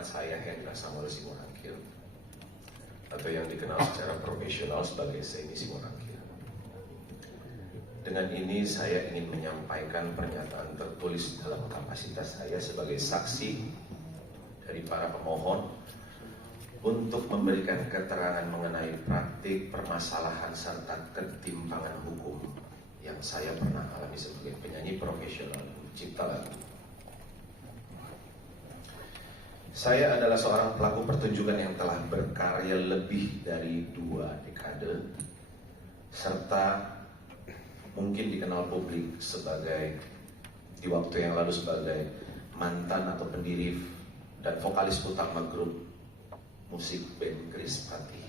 Nama saya Hendra Samuel Simorangkil, atau yang dikenal secara profesional sebagai Seni Simorangkil. Dengan ini saya ingin menyampaikan pernyataan tertulis dalam kapasitas saya sebagai saksi dari para pemohon untuk memberikan keterangan mengenai praktik, permasalahan, serta ketimpangan hukum yang saya pernah alami sebagai penyanyi profesional pencipta lagu. Saya adalah seorang pelaku pertunjukan yang telah berkarya lebih dari 2 dekade, serta mungkin dikenal publik sebagai, di waktu yang lalu sebagai mantan atau pendiri dan vokalis utama grup musik band Krispati.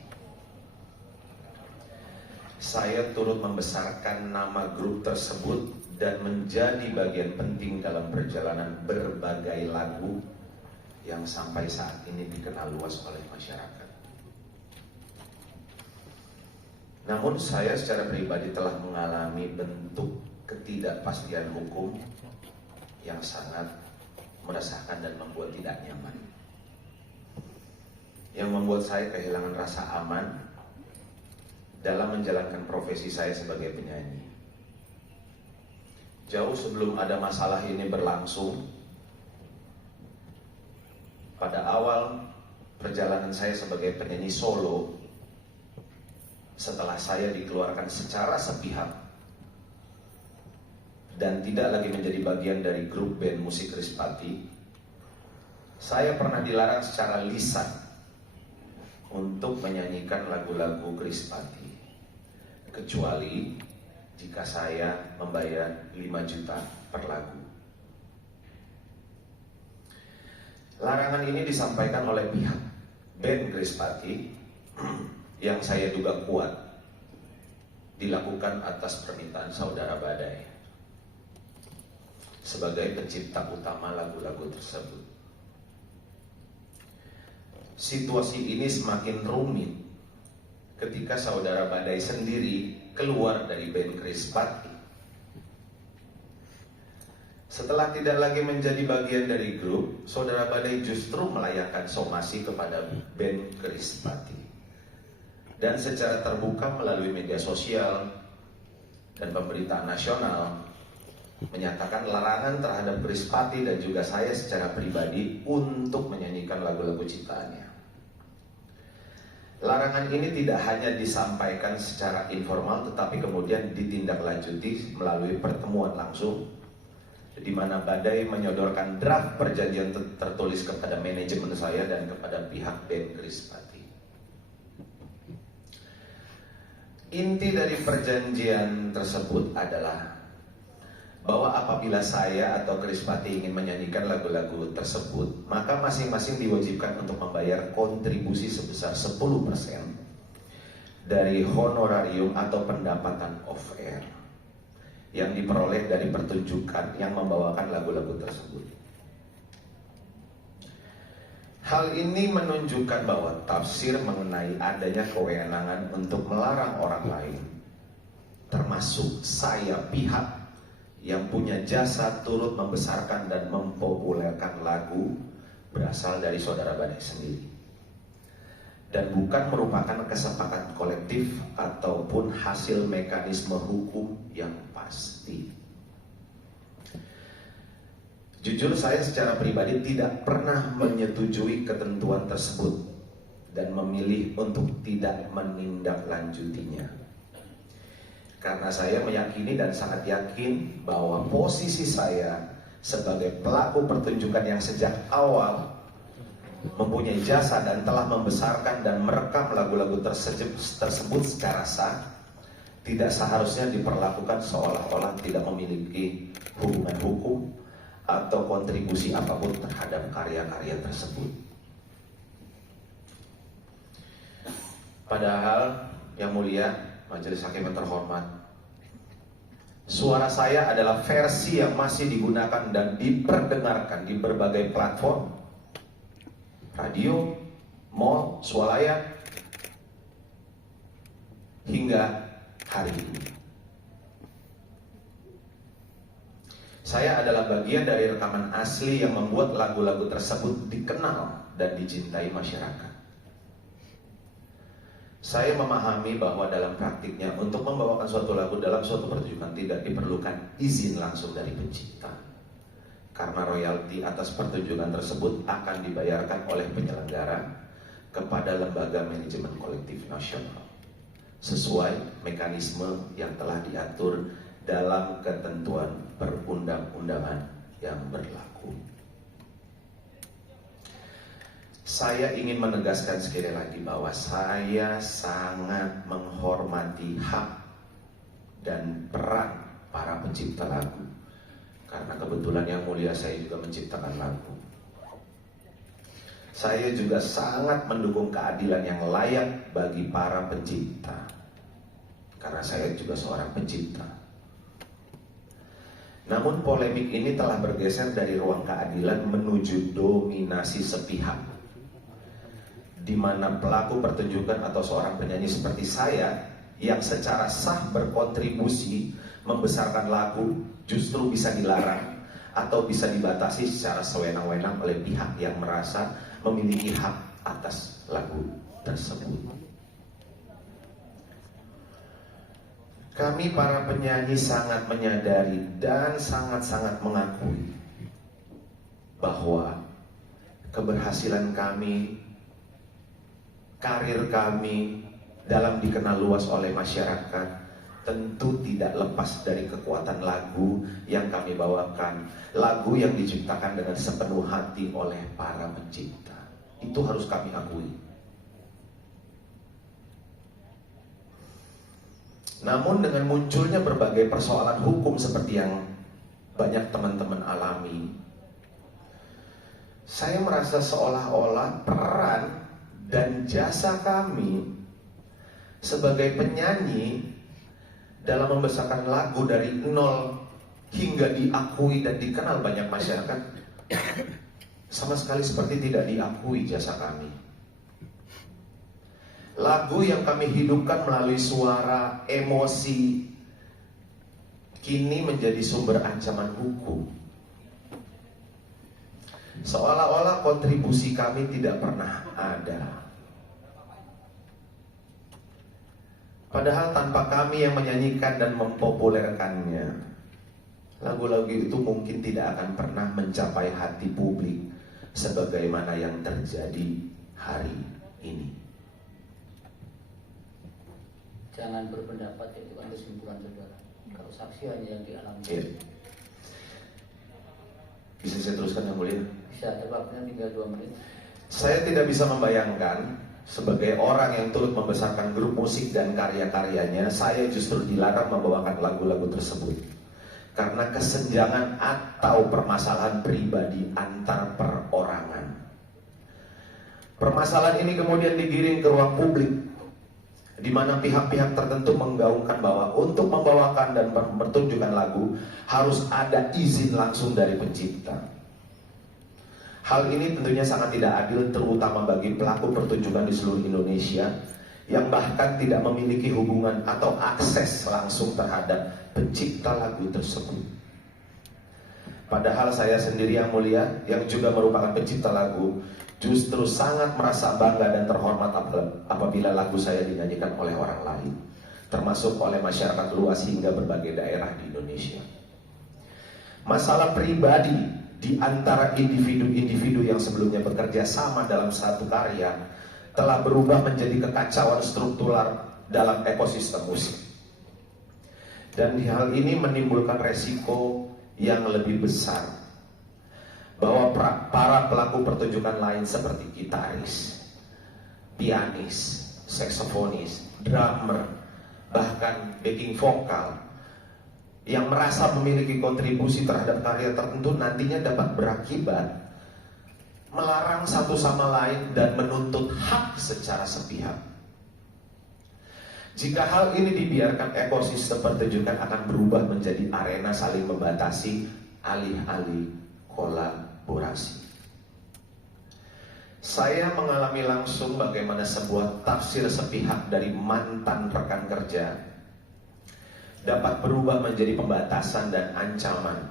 Saya turut membesarkan nama grup tersebut dan menjadi bagian penting dalam perjalanan berbagai lagu yang sampai saat ini dikenal luas oleh masyarakat. Namun saya secara pribadi telah mengalami bentuk ketidakpastian hukum yang sangat meresahkan dan membuat tidak nyaman, yang membuat saya kehilangan rasa aman dalam menjalankan profesi saya sebagai penyanyi. Jauh sebelum ada masalah ini berlangsung, pada awal perjalanan saya sebagai penyanyi solo, setelah saya dikeluarkan secara sepihak dan tidak lagi menjadi bagian dari grup band musik Krispati, saya pernah dilarang secara lisan untuk menyanyikan lagu-lagu Krispati, kecuali jika saya membayar 5 juta per lagu. Larangan ini disampaikan oleh pihak band Krispati yang saya duga kuat dilakukan atas permintaan saudara Badai sebagai pencipta utama lagu-lagu tersebut. Situasi ini semakin rumit ketika saudara Badai sendiri keluar dari band Krispati. Setelah tidak lagi menjadi bagian dari grup, saudara Badai justru melayangkan somasi kepada band Krispati. Dan secara terbuka melalui media sosial dan pemberitaan nasional menyatakan larangan terhadap Krispati dan juga saya secara pribadi untuk menyanyikan lagu-lagu ciptaannya. Larangan ini tidak hanya disampaikan secara informal, tetapi kemudian ditindaklanjuti melalui pertemuan langsung, di mana Badai menyodorkan draft perjanjian tertulis kepada manajemen saya dan kepada pihak band Krispati. Inti dari perjanjian tersebut adalah bahwa apabila saya atau Krispati ingin menyanyikan lagu-lagu tersebut, maka masing-masing diwajibkan untuk membayar kontribusi sebesar 10% dari honorarium atau pendapatan off-air yang diperoleh dari pertunjukan yang membawakan lagu-lagu tersebut. Hal ini menunjukkan bahwa tafsir mengenai adanya kewenangan untuk melarang orang lain, termasuk saya, pihak yang punya jasa turut membesarkan dan mempopulerkan lagu, berasal dari saudara Badai sendiri, dan bukan merupakan kesepakatan kolektif ataupun hasil mekanisme hukum yang pasti. Jujur, saya secara pribadi tidak pernah menyetujui ketentuan tersebut dan memilih untuk tidak menindaklanjutinya, karena saya meyakini dan sangat yakin bahwa posisi saya sebagai pelaku pertunjukan yang sejak awal mempunyai jasa dan telah membesarkan dan merekam lagu-lagu tersebut secara sah, tidak seharusnya diperlakukan seolah-olah tidak memiliki hubungan hukum atau kontribusi apapun terhadap karya-karya tersebut. Padahal, yang mulia Majelis Hakim yang terhormat, suara saya adalah versi yang masih digunakan dan diperdengarkan di berbagai platform, radio, mall, swalayan, hingga hari ini. Saya adalah bagian dari rekaman asli yang membuat lagu-lagu tersebut dikenal dan dicintai masyarakat. Saya memahami bahwa dalam praktiknya untuk membawakan suatu lagu dalam suatu pertunjukan tidak diperlukan izin langsung dari pencipta, karena royalti atas pertunjukan tersebut akan dibayarkan oleh penyelenggara kepada Lembaga Manajemen Kolektif Nasional sesuai mekanisme yang telah diatur dalam ketentuan perundang-undangan yang berlaku. Saya ingin menegaskan sekali lagi bahwa saya sangat menghormati hak dan peran para pencipta lagu, karena kebetulan yang mulia saya juga menciptakan lagu. Saya juga sangat mendukung keadilan yang layak bagi para pencipta, karena saya juga seorang pencipta. Namun polemik ini telah bergeser dari ruang keadilan menuju dominasi sepihak, di mana pelaku pertunjukan atau seorang penyanyi seperti saya yang secara sah berkontribusi membesarkan lagu justru bisa dilarang atau bisa dibatasi secara sewenang-wenang oleh pihak yang merasa memiliki hak atas lagu tersebut. Kami para penyanyi sangat menyadari dan sangat-sangat mengakui bahwa keberhasilan kami, karir kami dalam dikenal luas oleh masyarakat tentu tidak lepas dari kekuatan lagu yang kami bawakan, lagu yang diciptakan dengan sepenuh hati oleh para pencipta. Itu harus kami akui. Namun dengan munculnya berbagai persoalan hukum seperti yang banyak teman-teman alami, saya merasa seolah-olah peran dan jasa kami sebagai penyanyi dalam membesarkan lagu dari nol hingga diakui dan dikenal banyak masyarakat sama sekali seperti tidak diakui jasa kami. Lagu yang kami hidupkan melalui suara, emosi, kini menjadi sumber ancaman hukum. Seolah-olah kontribusi kami tidak pernah ada. Padahal tanpa kami yang menyanyikan dan mempopulerkannya, lagu-lagu itu mungkin tidak akan pernah mencapai hati publik sebagaimana yang terjadi hari ini. Jangan berpendapat, itu kan kesimpulan saudara. Kalau saksi hanya yang dialami. Ya. Bisa saya teruskan yang mulia? Bisa, tapi waktunya tinggal 2 menit. Saya tidak bisa membayangkan sebagai orang yang turut membesarkan grup musik dan karya-karyanya, saya justru dilarang membawakan lagu-lagu tersebut karena kesenjangan atau permasalahan pribadi antar perorangan. Permasalahan ini kemudian digiring ke ruang publik, di mana pihak-pihak tertentu menggaungkan bahwa untuk membawakan dan pertunjukan lagu harus ada izin langsung dari pencipta. Hal ini tentunya sangat tidak adil, terutama bagi pelaku pertunjukan di seluruh Indonesia yang bahkan tidak memiliki hubungan atau akses langsung terhadap pencipta lagu tersebut. Padahal saya sendiri yang mulia, yang juga merupakan pencipta lagu, justru sangat merasa bangga dan terhormat apabila lagu saya dinyanyikan oleh orang lain, termasuk oleh masyarakat luas hingga berbagai daerah di Indonesia. Masalah pribadi di antara individu-individu yang sebelumnya bekerja sama dalam satu karya telah berubah menjadi kekacauan struktural dalam ekosistem musik. Dan hal ini menimbulkan resiko yang lebih besar, bahwa para pelaku pertunjukan lain seperti gitaris, pianis, saksofonis, drummer, bahkan backing vokal yang merasa memiliki kontribusi terhadap karya tertentu nantinya dapat berakibat melarang satu sama lain dan menuntut hak secara sepihak. Jika hal ini dibiarkan, ekosistem pertunjukan akan berubah menjadi arena saling membatasi, alih-alih kolaborasi. Saya mengalami langsung bagaimana sebuah tafsir sepihak dari mantan rekan kerja dapat berubah menjadi pembatasan dan ancaman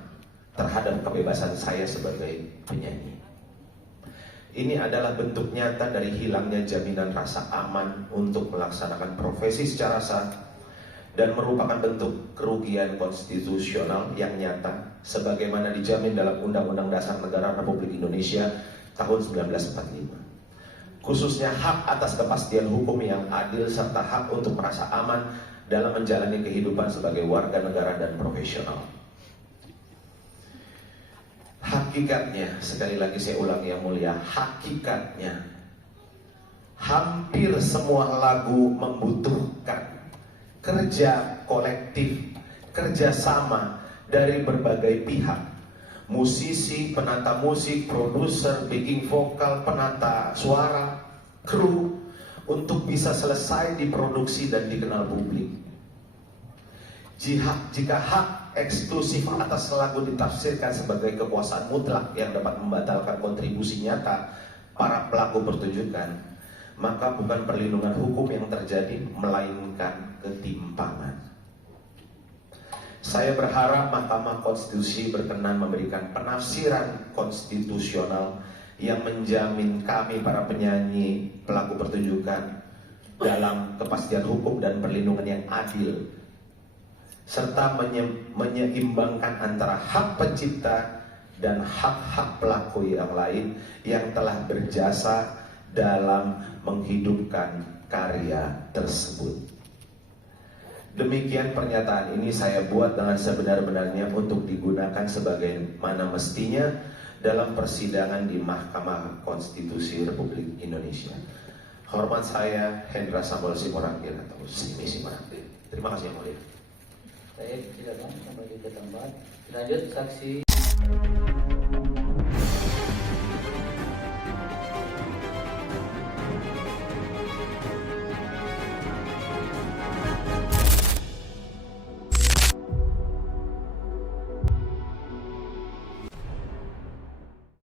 terhadap kebebasan saya sebagai penyanyi. Ini adalah bentuk nyata dari hilangnya jaminan rasa aman untuk melaksanakan profesi secara sah dan merupakan bentuk kerugian konstitusional yang nyata sebagaimana dijamin dalam Undang-Undang Dasar Negara Republik Indonesia tahun 1945. Khususnya hak atas kepastian hukum yang adil serta hak untuk merasa aman dalam menjalani kehidupan sebagai warga negara dan profesional. Hakikatnya, sekali lagi saya ulangi yang mulia, hakikatnya hampir semua lagu membutuhkan kerja kolektif, kerjasama dari berbagai pihak. Musisi, penata musik, produser, backing vokal, penata suara, kru, untuk bisa selesai diproduksi dan dikenal publik. Jika hak eksklusif atas lagu ditafsirkan sebagai kekuasaan mutlak yang dapat membatalkan kontribusi nyata para pelaku pertunjukan, maka bukan perlindungan hukum yang terjadi, melainkan ketimpangan. Saya berharap Mahkamah Konstitusi berkenan memberikan penafsiran konstitusional yang menjamin kami para penyanyi pelaku pertunjukan dalam kepastian hukum dan perlindungan yang adil, serta menyeimbangkan antara hak pencipta dan hak-hak pelaku yang lain yang telah berjasa dalam menghidupkan karya tersebut. Demikian pernyataan ini saya buat dengan sebenar-benarnya untuk digunakan sebagaimana mestinya dalam persidangan di Mahkamah Konstitusi Republik Indonesia. Hormat saya, Hendra Samuel Simorangkir atau Simi Simorangkir. Terima kasih yang mulia. Saya silakan kembali ke tempat. Lanjut saksi.